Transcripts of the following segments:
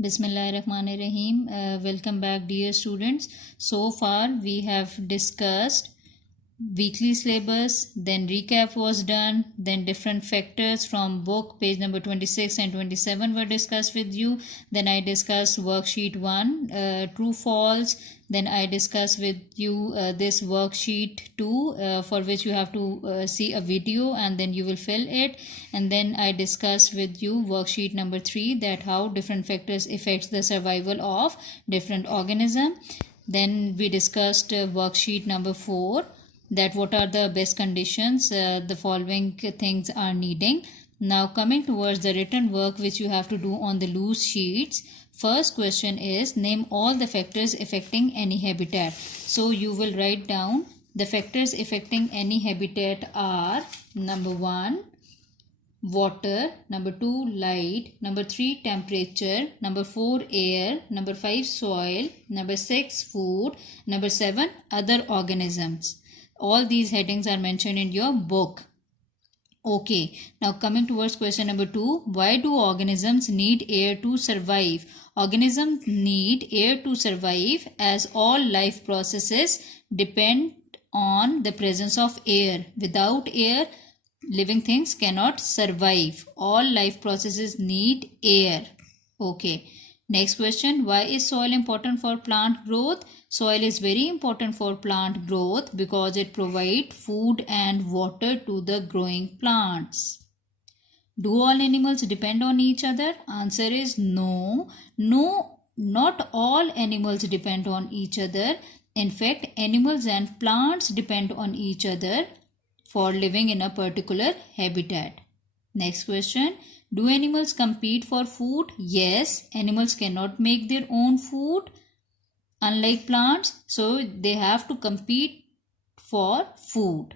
Bismillahirrahmanirrahim. Welcome back, dear students. So far we have discussed weekly syllabus, then recap was done, then different factors from book page number 26 and 27 were discussed with you. Then I discussed worksheet 1, true false. Then I discussed with you this worksheet 2, for which you have to see a video and then you will fill it. And then I discussed with you worksheet number 3, that how different factors affects the survival of different organism. Then we discussed worksheet number 4, that what are the best conditions the following things are needing. Now coming towards the written work which you have to do on the loose sheets. First question is, name all the factors affecting any habitat. So you will write down the factors affecting any habitat are: number 1 water, number 2 light, number 3 temperature, number 4 air, number 5 soil, number 6 food, number 7 other organisms. All these headings are mentioned in your book. Okay, now coming towards question number 2, why do organisms need air to survive? Organisms need air to survive as all life processes depend on the presence of air. Without air, living things cannot survive. All life processes need air. Okay. Next question, why is soil important for plant growth? Soil is very important for plant growth because it provides food and water to the growing plants. Do all animals depend on each other? Answer is no. No, not all animals depend on each other. In fact, animals and plants depend on each other for living in a particular habitat. Next question, do animals compete for food? Yes, animals cannot make their own food unlike plants, so they have to compete for food.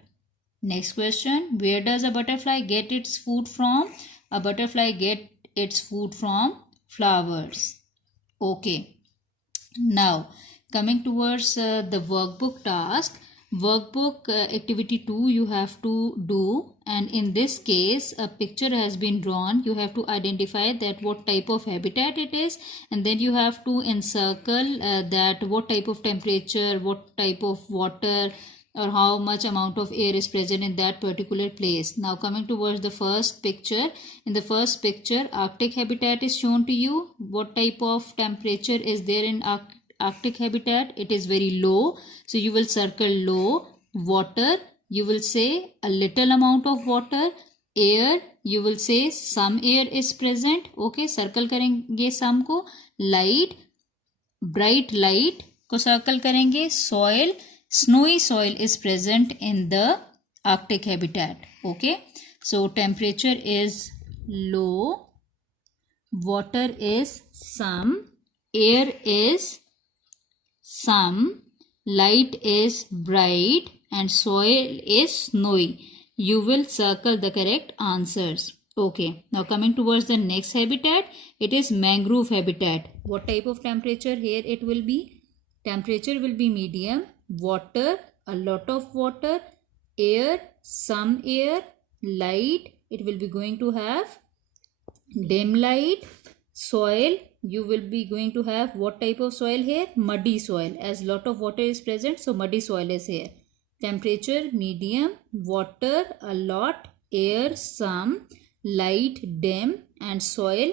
Next question, where does a butterfly get its food from? A butterfly get its food from flowers. Okay, now coming towards the workbook task. Workbook activity 2 you have to do, and in this case a picture has been drawn. You have to identify that what type of habitat it is, and then you have to encircle that what type of temperature, what type of water, or how much amount of air is present in that particular place. Now coming towards the first picture. In the first picture, Arctic habitat is shown to you. What type of temperature is there in Arctic habitat? It is very low, so you will circle low. Water, you will say a little amount of water. Air, you will say some air is present. Okay, circle करेंगे some को. Light, bright light को circle करेंगे. Soil, snowy soil is present in the Arctic habitat. Okay, so temperature is low, water is some, air is some, light is bright, and soil is snowy. You will circle the correct answers. Okay, now coming towards the next habitat, it is mangrove habitat. What type of temperature here it will be? Temperature will be medium, water, a lot of water, air, some air, light, it will be going to have dim light, soil, you will be going to have what type of soil here? Muddy soil, as lot of water is present, so muddy soil is here. Temperature medium, water a lot, air some, light dim, and soil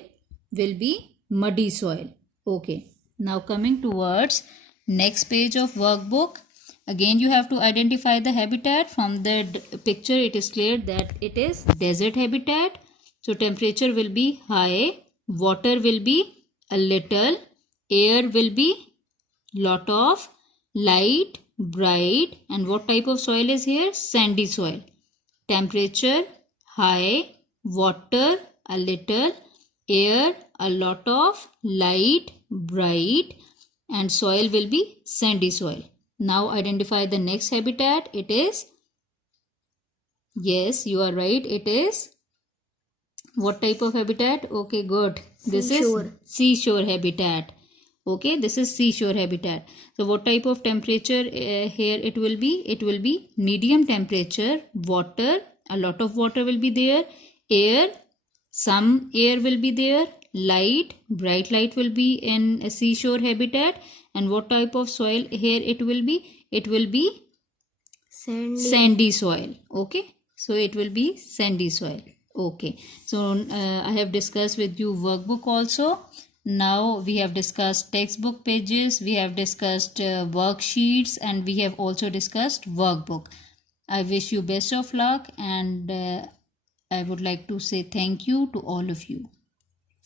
will be muddy soil. Okay, now coming towards next page of workbook. Again you have to identify the habitat. From the picture it is clear that it is desert habitat. So temperature will be high, water will be a little, air will be lot of, light, bright, and what type of soil is here? Sandy soil. Temperature high, water a little, air a lot of, light, bright, and soil will be sandy soil. Now identify the next habitat. It is, yes, you are right, it is what type of habitat? Okay, good. This is seashore habitat. Okay, this is seashore habitat. So what type of temperature here it will be? It will be medium temperature, water, a lot of water will be there, air, some air will be there, light, bright light will be in a seashore habitat. And what type of soil here it will be? It will be sandy soil. Okay, so it will be sandy soil. Okay, so I have discussed with you workbook also. Now we have discussed textbook pages, we have discussed worksheets, and we have also discussed workbook. I wish you best of luck, and I would like to say thank you to all of you.